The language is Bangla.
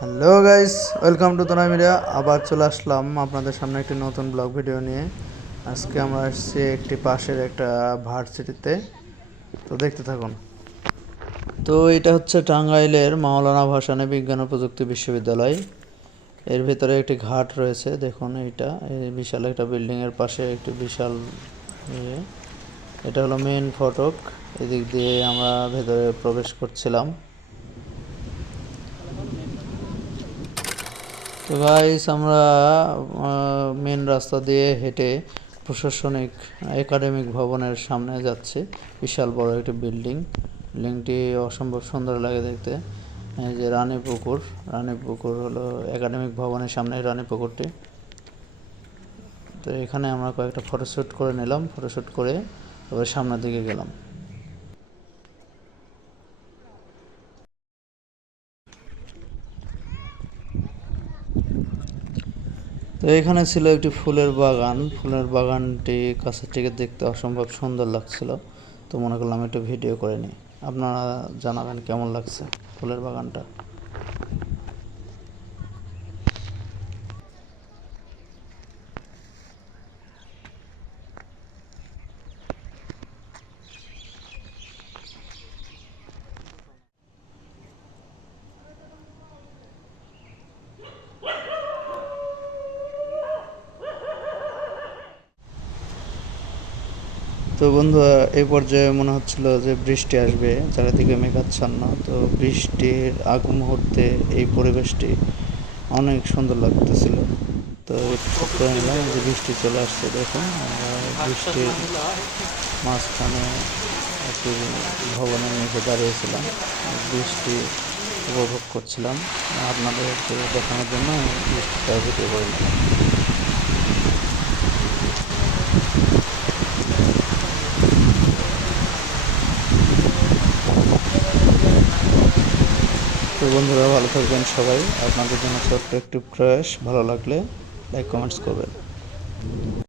Hello guys, welcome to Tanay media. আবার চলে আসলাম আপনাদের সামনে একটি নতুন ব্লগ ভিডিও নিয়ে। আজকে আমরা আসছি একটি পাশের একটা ভার্সিটিতে, তো দেখতে থাকুন। তো এটা হচ্ছে টাঙ্গাইলের মাওলানা ভাসানী বিজ্ঞান ও প্রযুক্তি বিশ্ববিদ্যালয়। এর ভিতরে একটি ঘাট রয়েছে, দেখুন এইটা এই বিশাল একটা বিল্ডিংয়ের পাশে একটি বিশাল ইয়ে। এটা হলো মেইন ফটক। এদিক দিয়ে আমরা ভেতরে প্রবেশ করছিলাম। তো গাইস, আমরা মেন রাস্তা দিয়ে হেঁটে প্রশাসনিক একাডেমিক ভবনের সামনে যাচ্ছি। বিশাল বড় একটি বিল্ডিংটি অসম্ভব সুন্দর লাগে দেখতে। এই যে রানীপুকুর হলো একাডেমিক ভবনের সামনে রানীপুকুরটি। তো এখানে আমরা কয়েকটা ফটোশ্যুট করে নিলাম, ফটোশ্যুট করে তারপরে সামনের দিকে গেলাম। তো এখানে ছিল একটি ফুলের বাগানটি কাছের থেকে দেখতে অসম্ভব সুন্দর লাগছিল। তো মনে করলাম একটু ভিডিও করে নিই, আপনারা জানাবেন কেমন লাগছে ফুলের বাগানটা। তো বন্ধুরা, এই পর্যায়ে মনে হচ্ছিল যে বৃষ্টি আসবে, চারিদিকে মেঘাচ্ছন্ন। তো বৃষ্টির আগ মুহূর্তে এই পরিবেশটি অনেক সুন্দর লাগতেছিল। তো ছোট্ট করে নিলাম যে বৃষ্টি চলে আসছে, দেখুন আমরা বৃষ্টির মাঝখানে একটি ভবনের নিচে দাঁড়িয়েছিলাম, বৃষ্টি উপভোগ করছিলাম। আপনাদেরকে দেখানোর জন্য বৃষ্টিটা ভিডিও করে নিলাম। তো বন্ধুরা, ভালো থাকবেন সবাই। আপনাদের জন্য ছোট্ট একটি প্রয়াস, ভালো লাগলে লাইক কমেন্টস করবেন।